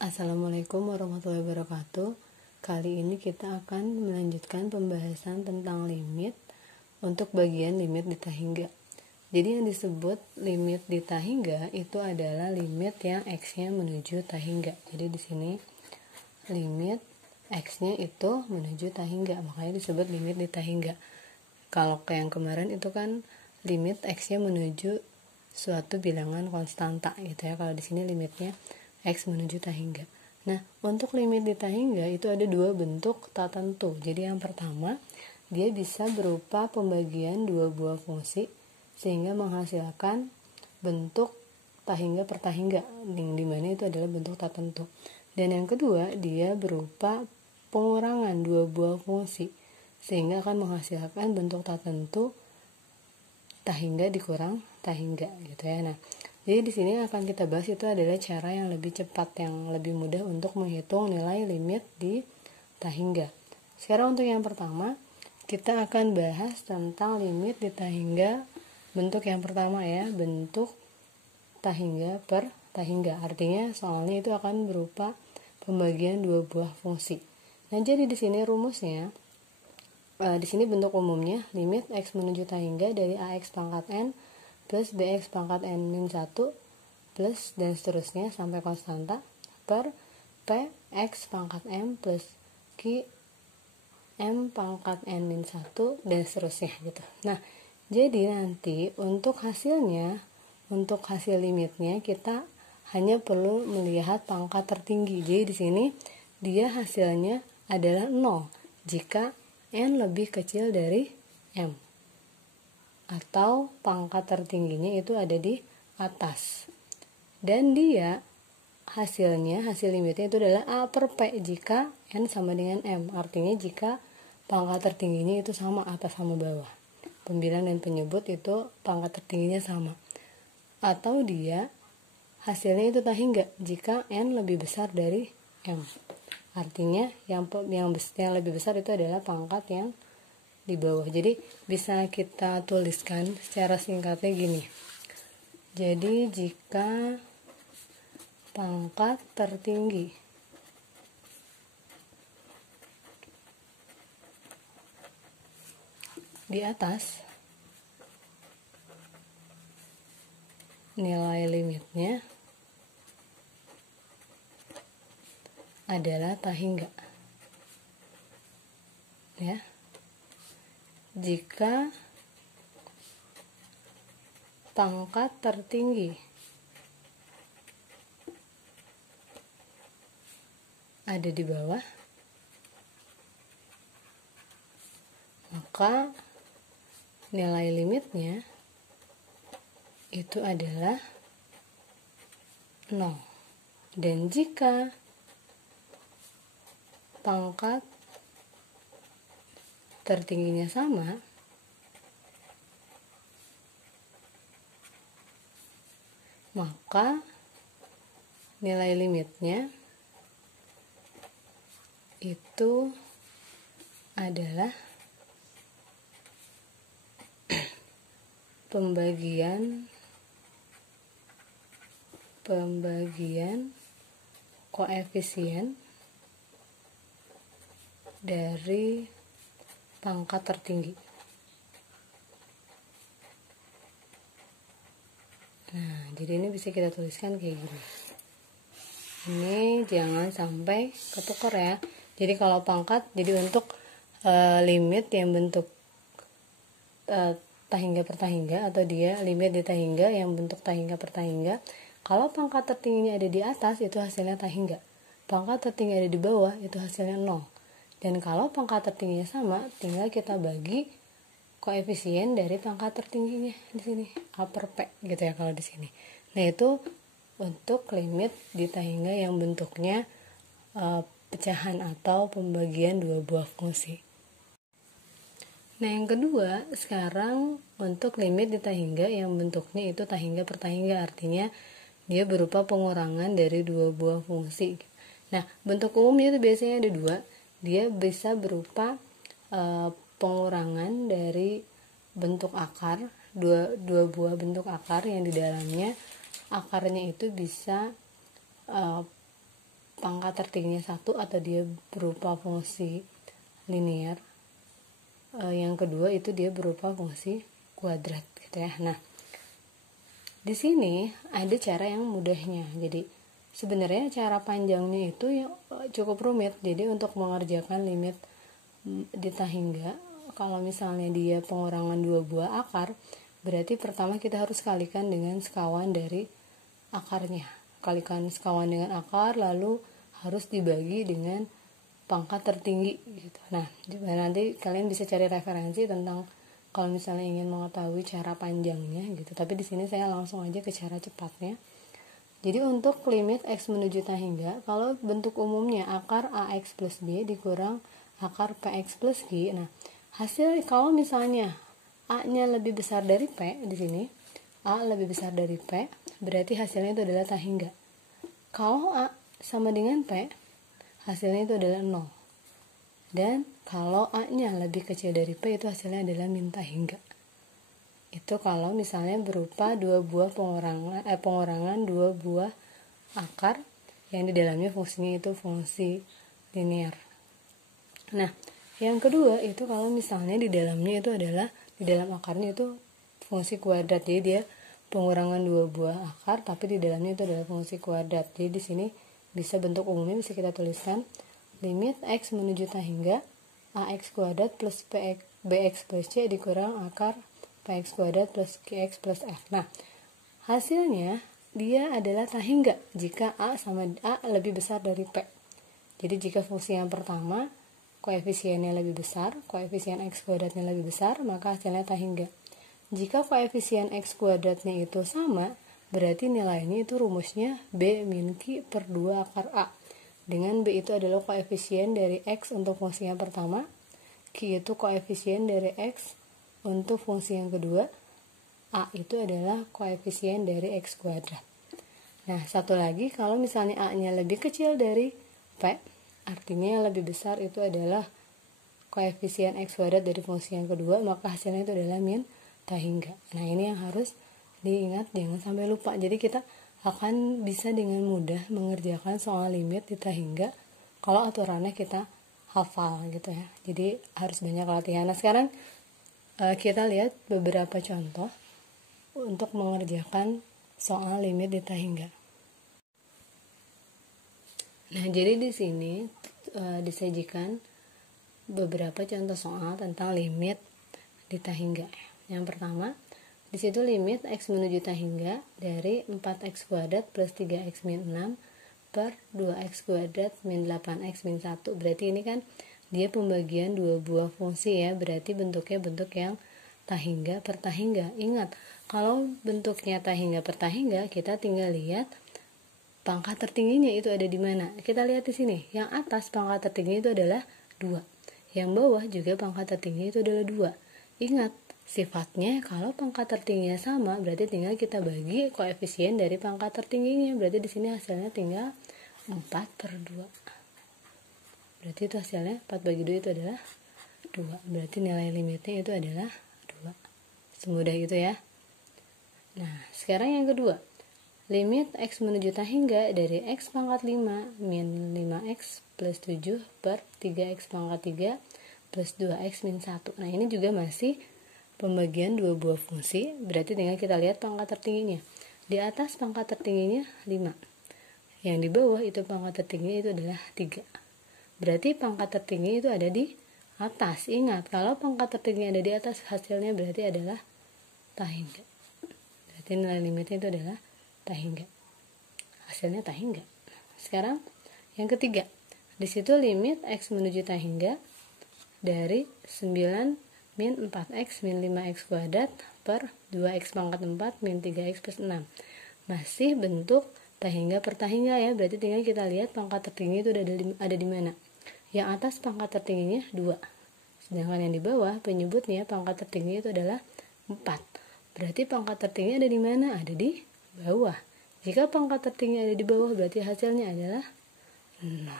Assalamualaikum warahmatullahi wabarakatuh. Kali ini kita akan melanjutkan pembahasan tentang limit untuk bagian limit dita hingga. Jadi yang disebut limit dita hingga itu adalah limit yang x-nya menuju ta hingga. Jadi di sini limit x-nya itu menuju ta hingga, makanya disebut limit dita hingga. Kalau kayak yang kemarin itu kan limit x-nya menuju suatu bilangan konstanta gitu ya. Kalau di sini limitnya x menuju ta hingga. Nah, untuk limit dita hingga itu ada dua bentuk tak tentu. Jadi yang pertama, dia bisa berupa pembagian dua buah fungsi sehingga menghasilkan bentuk ta hingga per ta hingga, di mana itu adalah bentuk tak tentu. Dan yang kedua, dia berupa pengurangan dua buah fungsi sehingga akan menghasilkan bentuk tak tentu ta hingga dikurang ta hingga gitu ya. Nah, jadi di sini akan kita bahas itu adalah cara yang lebih cepat, yang lebih mudah untuk menghitung nilai limit di ta hingga. Sekarang untuk yang pertama, kita akan bahas tentang limit di ta hingga bentuk yang pertama ya, bentuk ta hingga per ta hingga. Artinya soalnya itu akan berupa pembagian dua buah fungsi. Nah, jadi di sini rumusnya di sini bentuk umumnya limit x menuju ta hingga dari ax pangkat n plus bx pangkat n-1 plus dan seterusnya sampai konstanta per px pangkat m plus q m pangkat n-1 dan seterusnya gitu. Nah, jadi nanti untuk hasilnya, untuk hasil limitnya kita hanya perlu melihat pangkat tertinggi. Jadi di sini dia hasilnya adalah 0 jika n lebih kecil dari m, atau pangkat tertingginya itu ada di atas. Dan dia hasil limitnya itu adalah a per p jika n sama dengan m. Artinya jika pangkat tertingginya itu sama atas sama bawah. Pembilang dan penyebut itu pangkat tertingginya sama. Atau dia hasilnya itu ta hingga jika n lebih besar dari m. Artinya yang lebih besar itu adalah pangkat yang di bawah. Jadi bisa kita tuliskan secara singkatnya gini. Jadi jika pangkat tertinggi di atas, nilai limitnya adalah ta hingga. Ya. Jika pangkat tertinggi ada di bawah, maka nilai limitnya itu adalah 0. Dan jika pangkat tertingginya sama, maka nilai limitnya itu adalah pembagian koefisien dari pangkat tertinggi. Nah, jadi ini bisa kita tuliskan kayak gini. Ini jangan sampai ketukar ya. Jadi kalau pangkat, jadi untuk limit yang bentuk ta hingga per ta hingga, atau dia limit di ta hingga yang bentuk ta hingga per ta hingga, kalau pangkat tertingginya ada di atas itu hasilnya ta hingga. Pangkat tertinggi ada di bawah itu hasilnya 0. Dan kalau pangkat tertingginya sama, tinggal kita bagi koefisien dari pangkat tertingginya di sini, a per p gitu ya kalau di sini. Nah, itu untuk limit di ta hingga yang bentuknya pecahan atau pembagian dua buah fungsi. Nah, yang kedua, sekarang untuk limit di ta hingga yang bentuknya itu ta hingga per ta hingga, artinya dia berupa pengurangan dari dua buah fungsi. Nah, bentuk umumnya itu biasanya ada dua. Dia bisa berupa pengurangan dari bentuk akar, dua buah bentuk akar yang di dalamnya akarnya itu bisa pangkat tertingginya 1 atau dia berupa fungsi linear. Yang kedua itu dia berupa fungsi kuadrat gitu ya. Nah, di sini ada cara yang mudahnya. Jadi sebenarnya cara panjangnya itu cukup rumit. Jadi untuk mengerjakan limit dita hingga, kalau misalnya dia pengurangan 2 buah akar, berarti pertama kita harus kalikan dengan sekawan dari akarnya. Kalikan sekawan dengan akar, lalu harus dibagi dengan pangkat tertinggi gitu. Nah, nanti kalian bisa cari referensi tentang kalau misalnya ingin mengetahui cara panjangnya gitu. Tapi di sini saya langsung aja ke cara cepatnya. Jadi untuk limit x menuju ta hingga, kalau bentuk umumnya akar ax plus b dikurang akar px plus q. Nah, hasil kalau misalnya a-nya lebih besar dari p di sini, a lebih besar dari p, berarti hasilnya itu adalah ta hingga. Kalau a sama dengan p, hasilnya itu adalah 0. Dan kalau a-nya lebih kecil dari p, itu hasilnya adalah min ta hingga. Itu kalau misalnya berupa 2 buah pengurangan 2 buah akar yang di dalamnya fungsinya itu fungsi linear. Nah, yang kedua itu kalau misalnya di dalamnya itu adalah, di dalam akarnya itu fungsi kuadrat. Jadi dia pengurangan 2 buah akar tapi di dalamnya itu adalah fungsi kuadrat. Jadi di sini bisa bentuk umumnya bisa kita tuliskan limit x menuju ta hingga ax kuadrat plus bx plus c dikurang akar px kuadrat plus qx plus f. Nah, hasilnya dia adalah ta hingga jika a lebih besar dari p. Jadi jika fungsi yang pertama koefisiennya lebih besar, koefisien x kuadratnya lebih besar, maka hasilnya ta hingga. Jika koefisien x kuadratnya itu sama, berarti nilainya itu rumusnya b min q per 2 akar a. Dengan b itu adalah koefisien dari x untuk fungsi yang pertama, q itu koefisien dari x untuk fungsi yang kedua, a itu adalah koefisien dari x kuadrat. Nah, satu lagi, kalau misalnya a-nya lebih kecil dari p, artinya yang lebih besar itu adalah koefisien x kuadrat dari fungsi yang kedua, maka hasilnya itu adalah min ta hingga. Nah, ini yang harus diingat, jangan sampai lupa. Jadi kita akan bisa dengan mudah mengerjakan soal limit dita hingga kalau aturannya kita hafal gitu ya. Jadi harus banyak latihan. Nah, sekarang kita lihat beberapa contoh untuk mengerjakan soal limit dita hingga. Nah, jadi di sini disajikan beberapa contoh soal tentang limit dita hingga. Yang pertama, di situ limit x menuju ta hingga dari 4x kuadrat plus 3x min 6 per 2x kuadrat min 8x min 1. Berarti ini kan dia pembagian 2 buah fungsi ya, berarti bentuknya bentuk yang ta hingga per ta hingga. Ingat, kalau bentuknya ta hingga per ta hingga, kita tinggal lihat pangkat tertingginya itu ada di mana. Kita lihat di sini, yang atas pangkat tertinggi itu adalah 2. Yang bawah juga pangkat tertinggi itu adalah 2. Ingat, sifatnya kalau pangkat tertingginya sama, berarti tinggal kita bagi koefisien dari pangkat tertingginya. Berarti di sini hasilnya tinggal 4 per 2. Berarti itu hasilnya 4 bagi 2 itu adalah 2. Berarti nilai limitnya itu adalah 2. Semudah itu ya. Nah, sekarang yang kedua. Limit x menuju ta hingga dari x pangkat 5 min 5x plus 7 per 3x pangkat 3 plus 2x min 1. Nah, ini juga masih pembagian 2 buah fungsi, berarti tinggal kita lihat pangkat tertingginya. Di atas pangkat tertingginya 5. Yang di bawah itu pangkat tertingginya itu adalah 3. Berarti pangkat tertinggi itu ada di atas. Ingat, kalau pangkat tertinggi ada di atas, hasilnya berarti adalah ta hingga. Berarti nilai limitnya itu adalah ta hingga. Hasilnya ta hingga. Sekarang yang ketiga. Di situ limit x menuju ta hingga dari 9 min 4x min 5x kuadrat per 2x pangkat 4 min 3x plus 6. Masih bentuk ta hingga per ta hingga ya, berarti tinggal kita lihat pangkat tertinggi itu ada di mana. Yang atas pangkat tertingginya 2. Sedangkan yang di bawah penyebutnya pangkat tertinggi itu adalah 4. Berarti pangkat tertinggi ada di mana? Ada di bawah. Jika pangkat tertinggi ada di bawah, berarti hasilnya adalah 0.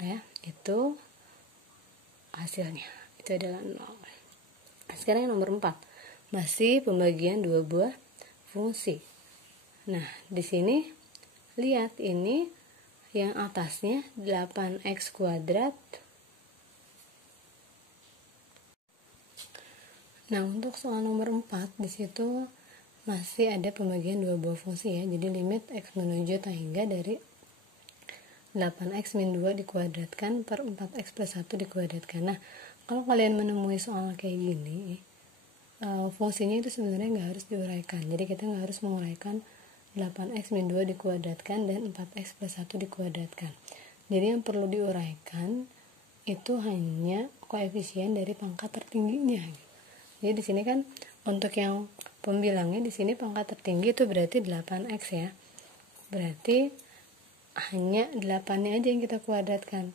Ya, itu hasilnya. Itu adalah 0. Sekarang yang nomor 4. Masih pembagian 2 buah fungsi. Nah, di sini lihat ini yang atasnya 8x kuadrat. Nah, untuk soal nomor 4 di situ masih ada pembagian dua buah fungsi ya. Jadi limit x menuju tangga hingga dari 8x min 2 dikuadratkan per 4x plus 1 dikuadratkan. Nah, kalau kalian menemui soal kayak gini, fungsinya itu sebenarnya nggak harus diuraikan. Jadi kita nggak harus menguraikan 8x min 2 dikuadratkan dan 4x plus 1 dikuadratkan. Jadi yang perlu diuraikan itu hanya koefisien dari pangkat tertingginya. Jadi di sini kan untuk yang pembilangnya di sini pangkat tertinggi itu berarti 8x ya. Berarti hanya 8-nya aja yang kita kuadratkan.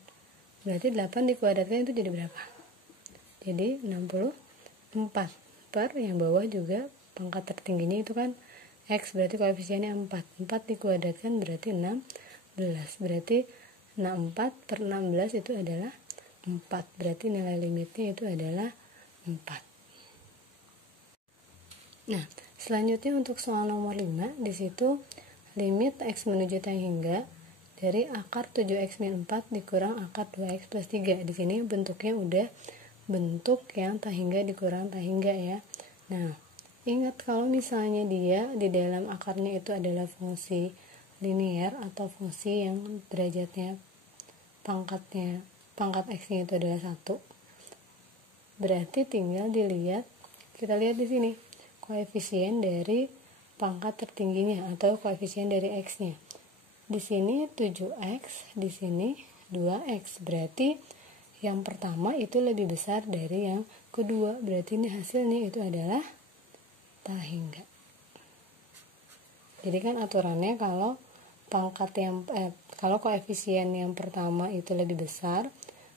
Berarti 8 dikuadratkan itu jadi berapa? Jadi 64. Per yang bawah juga pangkat tertingginya itu kan x, berarti koefisiennya 4. 4 dikuadratkan berarti 16. Berarti 64 per 16 itu adalah 4. Berarti nilai limitnya itu adalah 4. Nah, selanjutnya untuk soal nomor 5, di situ limit x menuju tangga hingga dari akar 7x min 4 dikurang akar 2x plus 3. Di sini bentuknya udah bentuk yang tangga hingga dikurang tangga hingga ya. Nah, ingat kalau misalnya dia di dalam akarnya itu adalah fungsi linear atau fungsi yang derajatnya pangkat x-nya itu adalah 1. Berarti tinggal dilihat, kita lihat di sini koefisien dari pangkat tertingginya atau koefisien dari x-nya. Di sini 7x, di sini 2x. Berarti yang pertama itu lebih besar dari yang kedua. Berarti ini hasilnya itu adalah tangga hingga. Jadi kan aturannya kalau kalau koefisien yang pertama itu lebih besar,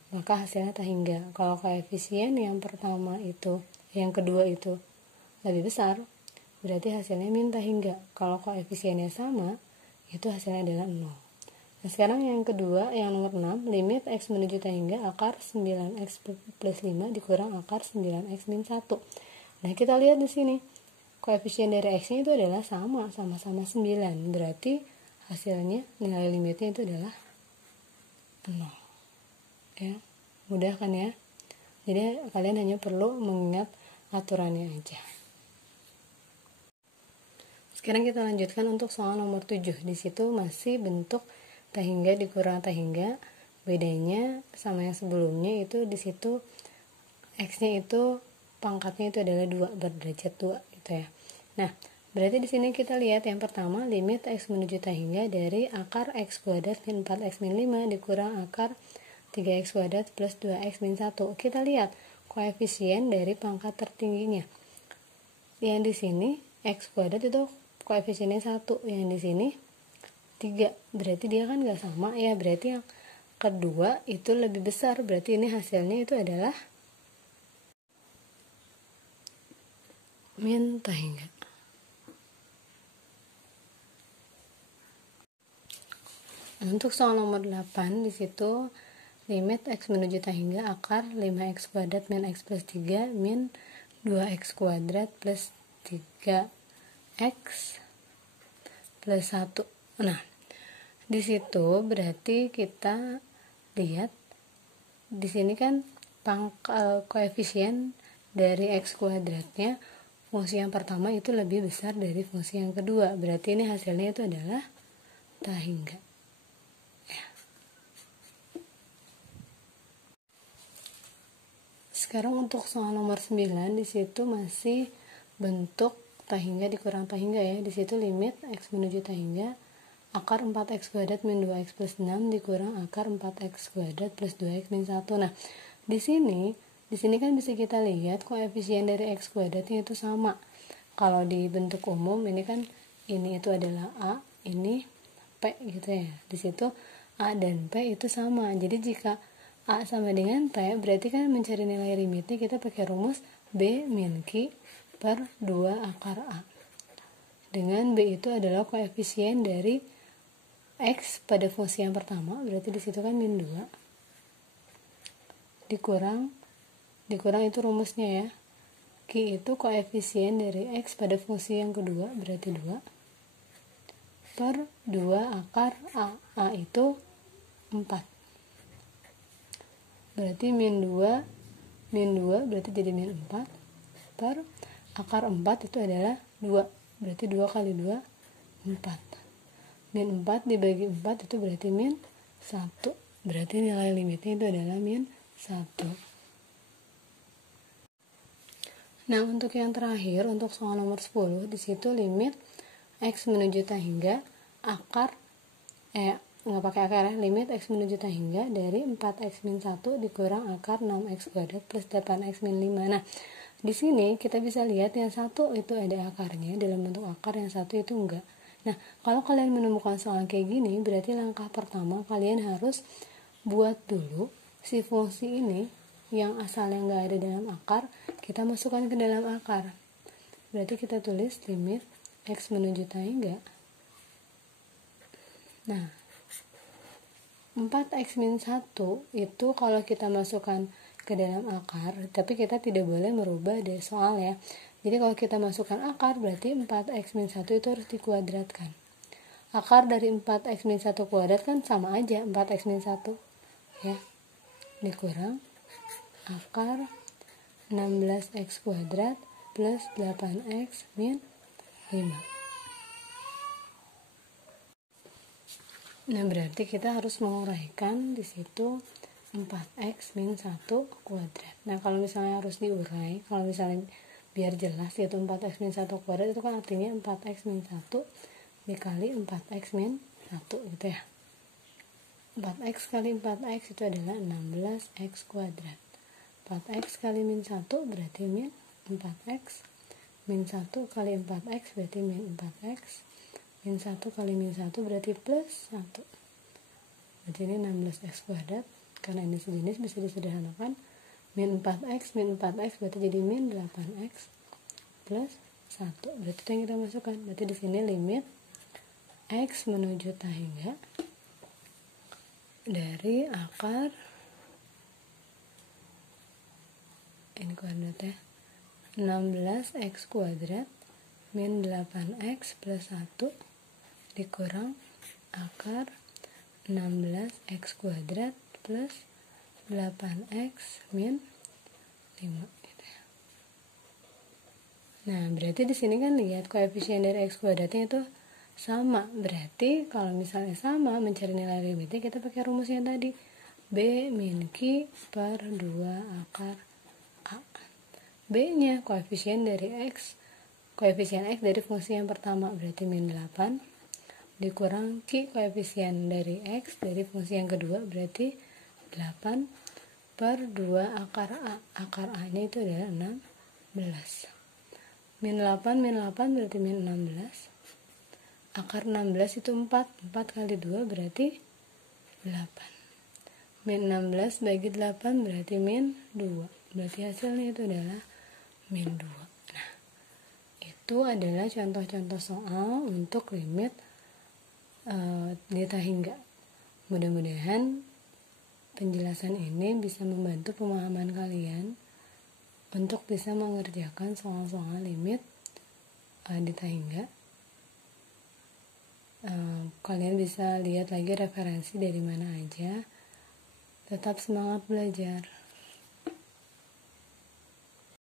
maka hasilnya tangga hingga. Kalau koefisien yang pertama itu, yang kedua itu lebih besar, berarti hasilnya min tangga hingga. Kalau koefisiennya sama, itu hasilnya adalah 0. Nah, sekarang yang kedua, yang nomor 6, limit x menuju tangga hingga akar 9x plus 5 dikurang akar 9x min 1. Nah, kita lihat di sini, koefisien dari x-nya itu adalah sama-sama 9. Berarti hasilnya nilai limitnya itu adalah 0. Ya, mudah kan ya? Jadi kalian hanya perlu mengingat aturannya aja. Sekarang kita lanjutkan untuk soal nomor 7. Di situ masih bentuk tangga hingga dikurang tangga hingga. Bedanya sama yang sebelumnya itu di situ x-nya itu pangkatnya itu adalah 2 berderajat 2 gitu ya. Nah, berarti di sini kita lihat yang pertama limit x menuju tangga hingga dari akar x kuadrat min 4x min 5 dikurang akar 3x kuadrat plus 2x min 1. Kita lihat koefisien dari pangkat tertingginya. Yang di sini x kuadrat itu koefisiennya 1, yang di sini 3. Berarti dia kan gak sama ya, berarti yang kedua itu lebih besar. Berarti ini hasilnya itu adalah min tangga hingga. Untuk soal nomor 8 di situ limit x menuju tangga hingga akar 5x kuadrat min x plus 3 min 2x kuadrat plus 3x plus 1. Nah, di situ berarti kita lihat di sini kan koefisien dari x kuadratnya fungsi yang pertama itu lebih besar dari fungsi yang kedua. Berarti ini hasilnya itu adalah tangga hingga. Ya. Sekarang untuk soal nomor 9 di situ masih bentuk tangga hingga dikurang tangga hingga ya. Di situ limit x menuju tangga hingga akar 4x kuadrat min 2x plus 6 dikurang akar 4x kuadrat plus 2x min 1. Nah, di sini kan bisa kita lihat koefisien dari x kuadratnya itu sama. Kalau di bentuk umum ini kan ini itu adalah a, ini p gitu ya. Di situ a dan p itu sama. Jadi jika a sama dengan p, berarti kan mencari nilai limitnya kita pakai rumus b min q per 2 akar a. Dengan b itu adalah koefisien dari x pada fungsi yang pertama, berarti di situ kan min 2 dikurang itu rumusnya ya. Q itu koefisien dari x pada fungsi yang kedua, berarti 2 per 2 akar a. A itu 4. Berarti min 2 berarti jadi min 4 per akar 4 itu adalah 2. Berarti 2 kali 2, 4. Min 4 dibagi 4 itu berarti min 1. Berarti nilai limitnya itu adalah min 1. Nah, untuk yang terakhir, untuk soal nomor 10, di situ limit x menuju tan hingga akar nggak pakai akar ya, limit x menuju tan hingga dari 4x min 1 dikurang akar 6x kuadrat plus 8x min 5. Nah, di sini kita bisa lihat yang satu itu ada akarnya dalam bentuk akar, yang satu itu enggak. Nah, kalau kalian menemukan soal kayak gini, berarti langkah pertama kalian harus buat dulu si fungsi ini yang asalnya nggak ada dalam akar, kita masukkan ke dalam akar. Berarti kita tulis limit x menuju tan hingga. Nah, 4x min 1 itu kalau kita masukkan ke dalam akar, tapi kita tidak boleh merubah dari soal ya. Jadi kalau kita masukkan akar, berarti 4x min 1 itu harus dikuadratkan. Akar dari 4x min 1 kuadrat kan sama aja 4x min 1 ya, dikurang akar 16x kuadrat plus 8x min 5. Nah, berarti kita harus menguraikan di situ 4x min 1 kuadrat. Nah, kalau misalnya harus diurai, kalau misalnya biar jelas yaitu 4x min 1 kuadrat itu kan artinya 4x min 1 dikali 4x min 1 gitu ya. 4x kali 4x itu adalah 16x kuadrat. 4x kali min 1 berarti min 4x. Min 1 kali 4x berarti min 4x. Min 1 kali min 1 berarti plus 1. Berarti ini 16x kuadrat. Karena ini sejenis bisa disederhanakan. Min 4x berarti jadi min 8x plus 1. Berarti itu yang kita masukkan. Berarti di sini limit x menuju tan hingga dari akar ini kuadratnya 16x kuadrat min 8x plus 1 dikurang akar 16x kuadrat plus 8x min 5 gitu ya. Nah, berarti di sini kan lihat koefisien dari x kuadratnya itu sama. Berarti kalau misalnya sama, mencari nilai limitnya kita pakai rumus yang tadi, b min q per 2 akar a. B nya koefisien dari x, koefisien x dari fungsi yang pertama berarti min 8 dikurang q koefisien dari x dari fungsi yang kedua berarti 8 per 2 akar a. Akar a nya itu adalah 16. Min 8 berarti min 16. Akar 16 itu 4 kali 2 berarti 8. Min 16 bagi 8 berarti min 2. Berarti hasilnya itu adalah min 2. Nah, itu adalah contoh-contoh soal untuk limit tan hingga. Mudah-mudahan penjelasan ini bisa membantu pemahaman kalian untuk bisa mengerjakan soal-soal limit tan hingga. Kalian bisa lihat lagi referensi dari mana aja. Tetap semangat belajar.